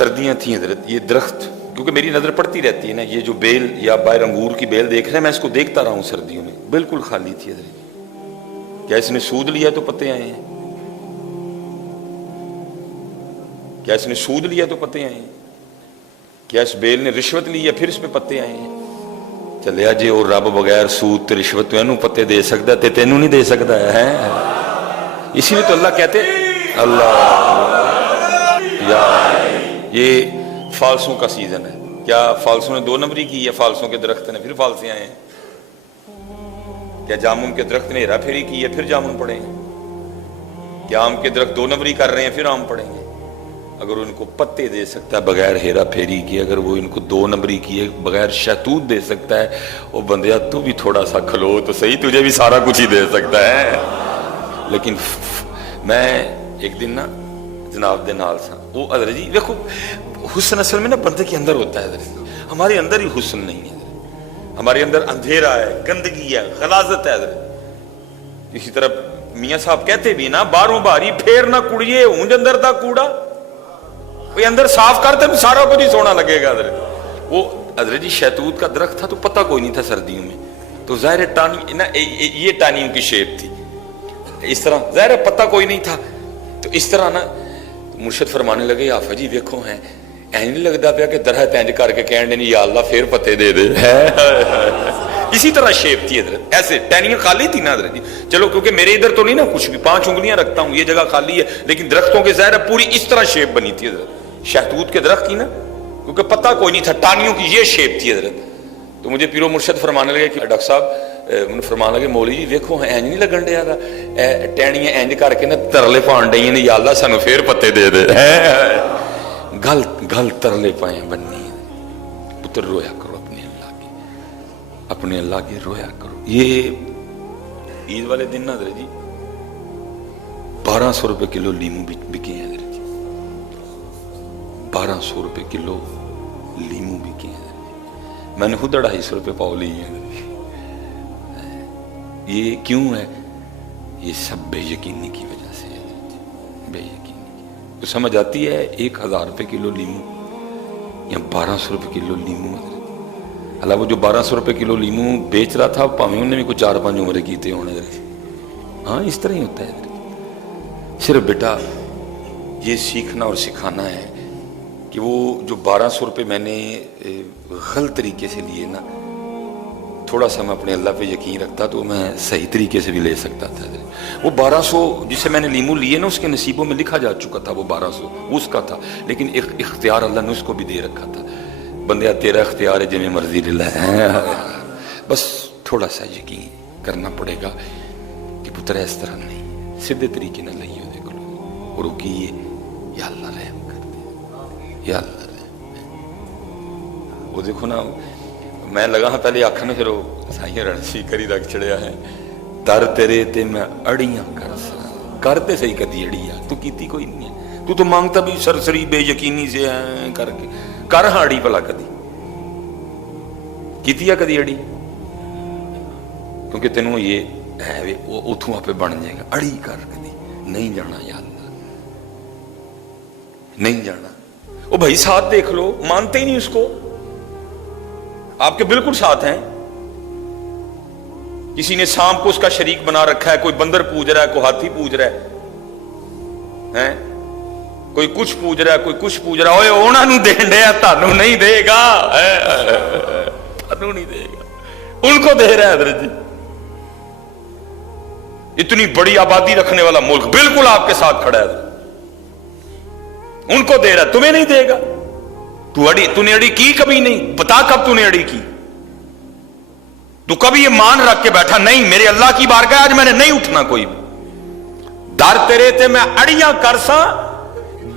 سردیاں تھیں حضرت، یہ درخت کیونکہ میری نظر پڑتی رہتی ہے نا، یہ جو بیل یا باہر انگور کی بیل دیکھ رہے ہیں، میں اس کو دیکھتا رہا ہوں سردیوں میں، بالکل خالی تھی حضرت۔ کیا اس نے سود لیا تو پتے آئے ہیں؟ کیا اس نے سود لیا تو پتے آئے ہیں؟ کیا اس بیل نے رشوت لی یا پھر اس پہ پتے آئے ہیں؟ چلیا جی اور رب بغیر سود تے رشوت تو پتے دے سکتا تے تینوں نہیں دے سکتا ہے۔ اسی لیے تو اللہ کہتے اللہ یا یہ فالسوں کا سیزن ہے۔ کیا فالسوں نے 2 نمبری کی یا فالسوں کے درخت نے پھر فالسے آئے ہیں؟ کیا جامن کے درخت نے ہیرا پھیری کی ہے پھر جامن پڑیں گے؟ کیا آم کے درخت 2 نمبری کر رہے ہیں پھر آم پڑیں گے؟ اگر ان کو پتے دے سکتا ہے بغیر ہیرا پھیری کی، اگر وہ ان کو 2 نمبری کیے بغیر شہتوت دے سکتا ہے، وہ بندیا تو بھی تھوڑا سا کھلو تو صحیح، تجھے بھی سارا کچھ ہی دے سکتا ہے۔ لیکن میں ایک دن نا جناب دے نال سا، وہ حضرت جی دیکھو حسن اصل میں نا بندے کے اندر ہوتا ہے حضرت، ہمارے اندر ہی حسن نہیں ہے حضرت، ہمارے اندر اندھیرا ہے، گندگی ہے، غلاظت ہے حضرت۔ اسی طرح میاں صاحب کہتے بھی نا، باروں باری پھیر نہ کڑیے اونج اندر دا کوڑا، وہ اندر صاف کرتے سارا کچھ ہی سونا لگے گا حضرت۔ وہ حضرت جی شہتوت کا درخت تھا تو پتہ کوئی نہیں تھا سردیوں میں، تو ظاہر ٹانی نا یہ ٹانیوں کی شیپ تھی، اس طرح ظاہر پتہ کوئی نہیں تھا، تو اس طرح نا مرشد فرمانے لگے آفا جی دیکھو ہیں این نہیں لگتا پیا کہ درخت اینج کر کے کہنے نہیں یا اللہ پھر پتے دے دے۔ اسی طرح شیپ تھی حضرت، ایسے ٹہنیاں خالی تھی نا حضرت جی، چلو کیونکہ میرے ادھر تو نہیں نا کچھ بھی، 5 انگلیاں رکھتا ہوں، یہ جگہ خالی ہے، لیکن درختوں کے ظاہر پوری اس طرح شیپ بنی تھی حضرت، شہتوت کے درخت کی نا، کیونکہ پتہ کوئی نہیں تھا، ٹانیوں کی یہ شیپ تھی حضرت۔ تو مجھے پیرو مرشد فرمانے لگے کہ ڈاکٹر صاحب انہوں فرمانے لگے مولوی جی دیکھو اینج نہیں لگن ڈیا گا، ٹہنیاں اینج کر کے نا ترلے پان ڈیاں نے، یا اللہ سانو پھر پتے دے دے۔ گل گل ترلے پائیں بننی ہے، پتر رویا کرو اپنے اللہ کے، اپنے اللہ کے رویا کرو۔ یہ عید والے دن نا حضرت جی 1200 روپے کلو لیمو بکے ہیں حضرت جی، 1200 روپے کلو لیمو بکے ہیں حضرت جی، میں نے خود 250 روپے پاؤ لی ہیں۔ یہ کیوں ہے؟ یہ سب بے یقینی کی وجہ سے ہے، بے یقینی تو سمجھ آتی ہے 1000 روپے کلو لیمو یا 1200 روپے کلو لیمو حضرت۔ اللہ وہ جو 1200 روپے کلو لیمو بیچ رہا تھا پاویں انہیں بھی کوئی 4-5 عمرے کیتے ہونے حضرت۔ ہاں اس طرح ہی ہوتا ہے حضرت۔ صرف بیٹا یہ سیکھنا اور سکھانا ہے کہ وہ جو 1200 روپے میں نے غلط طریقے سے لیے نا، تھوڑا سا میں اپنے اللہ پہ یقین رکھتا تو میں صحیح طریقے سے بھی لے سکتا تھا۔ وہ 1200 جسے میں نے لیمو لیے نا، اس کے نصیبوں میں لکھا جا چکا تھا وہ 1200 اس کا تھا، لیکن اختیار اللہ نے اس کو بھی دے رکھا تھا، بندیا تیرا اختیار ہے جی میں مرضی لے ہے، بس تھوڑا سا یقین کرنا پڑے گا کہ پتر اس طرح نہیں، سیدھے طریقے نہ لئیے دیکھ لو اور رکیے، یا اللہ رحم کر دے، یا اللہ رحم۔ وہ دیکھو نا میں لگا ہاں پہلے آکھنے پھر وہ سائیاں رڑ سی کری رکھ چڑیا ہے، در تیرے تے میں اڑیاں کر سا، کرتے صحیح کدی اڑیا، تو کیتی کوئی نہیں ہے، تو مانگتا بھی سرسری بے یقینی سے کر کے، کر ہاں اڑی پلا کدی کیتی یا کدی اڑی، کیونکہ تینوں یہ ہے وہ اتھوں آپ بن جائے گا، اڑی کر کدی نہیں جانا، یا اللہ نہیں جانا۔ وہ بھائی ساتھ دیکھ لو، مانتے ہی نہیں اس کو، آپ کے بالکل ساتھ ہیں، کسی نے سانپ کو اس کا شریک بنا رکھا ہے، کوئی بندر پوج رہا ہے، کوئی ہاتھی پوج رہا ہے، کوئی کچھ پوج رہا ہے، کوئی کچھ پوج رہا ہے، اونا نہیں دے رہا، تانوں نہیں دے گا، تانوں نہیں دے گا، ان کو دے رہا ہے حضرت جی۔ اتنی بڑی آبادی رکھنے والا ملک بالکل آپ کے ساتھ کھڑا ہے حضرت، ان کو دے رہا ہے، تمہیں نہیں دے گا۔ تو نے اڑی کی کبھی نہیں، بتا کب تو نے اڑی کی؟ تو کبھی یہ مان رکھ کے بیٹھا نہیں میرے اللہ کی بارگاہ آج میں نے نہیں اٹھنا کوئی بھی، در تیرے تے میں اڑیاں کرسا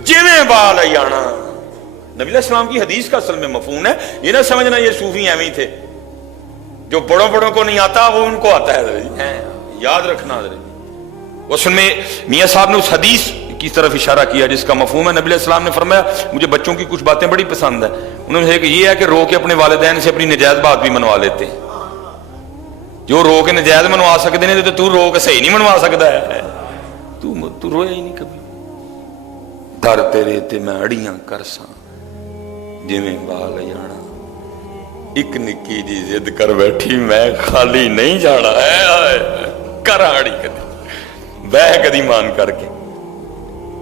جویں بال ایانا۔ نبی علیہ السلام کی حدیث کا اصل میں مفہوم ہے، یہ نہ سمجھنا یہ صوفی ایویں تھے، جو بڑوں بڑوں کو نہیں آتا وہ ان کو آتا ہے، یاد رکھنا حضرت۔ اس میں میاں صاحب نے اس حدیث کی طرف اشارہ کیا جس کا مفہوم ہے، نبی علیہ السلام نے فرمایا مجھے بچوں کی کچھ باتیں بڑی پسند ہے، انہوں نے کہا کہ یہ ہے کہ رو کے اپنے والدین سے اپنی نجائز بات بھی منوا لیتے ہیں، جو رو کے نجائز منوا سکتے ہیں تو رو کے صحیح نہیں منوا سکتا ہے، تو رویا ہی نہیں کبھی۔ در تیرے تے میں اڑیاں کرساں ਜਿਵੇਂ ਵਾਲ ਜਾਣਾ, ਇੱਕ ਨਿੱਕੀ ਜੀ ਜ਼ਿੱਦ ਕਰ ਬੈਠੀ, ਮੈਂ ਖਾਲੀ ਨਹੀਂ ਜਾਣਾ ਹੈ, ਕਰਾਂ ਅੜੀ ਕਦੀ, ਬਹਿ ਕਦੀ ਮਾਨ ਕਰਕੇ,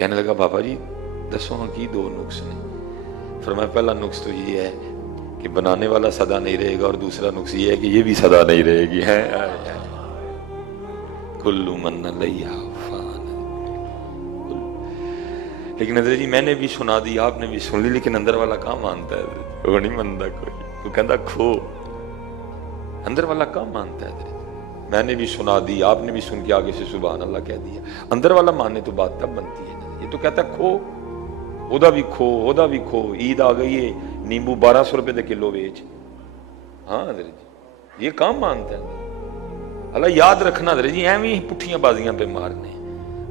کہنے لگا بابا جی دسو ہاں کی دو نقص نے؟ فرمایا پہلا نقص تو یہ ہے کہ بنانے والا سدا نہیں رہے گا، اور دوسرا نقص یہ ہے کہ یہ بھی سدا نہیں رہے گی. کلو من علیہا فان. لیکن حضرت جی میں نے بھی سنا دی، آپ نے بھی سن لی، لیکن اندر والا کہاں مانتا ہے؟ وہ نہیں مانتا کوئی. وہ کہتا کھو. اندر والا کہاں مانتا ہے؟ حضرت میں نے بھی سنا دی، آپ نے بھی سن کے آگے سے سبحان اللہ کہہ دیا. اندر والا ماننے تو بات تب بنتی ہے. یہ تو کہتا ہے کھو، ادا بھی کھو، ادا بھی کھو. عید آ گئی ہے، نیمبو 1200 روپے دے کلو بیچ. ہاں حضرت جی یہ کام مانتا ہے. اللہ یاد رکھنا حضرت جی ایویں ہی پٹھیاں بازیاں پہ مارنے.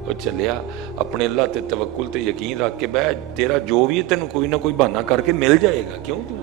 وہ چلیا اپنے اللہ تے توکل تے یقین رکھ کے بہ، تیرا جو بھی ہے تینوں کوئی نہ کوئی بہانہ کر کے مل جائے گا. کیوں تو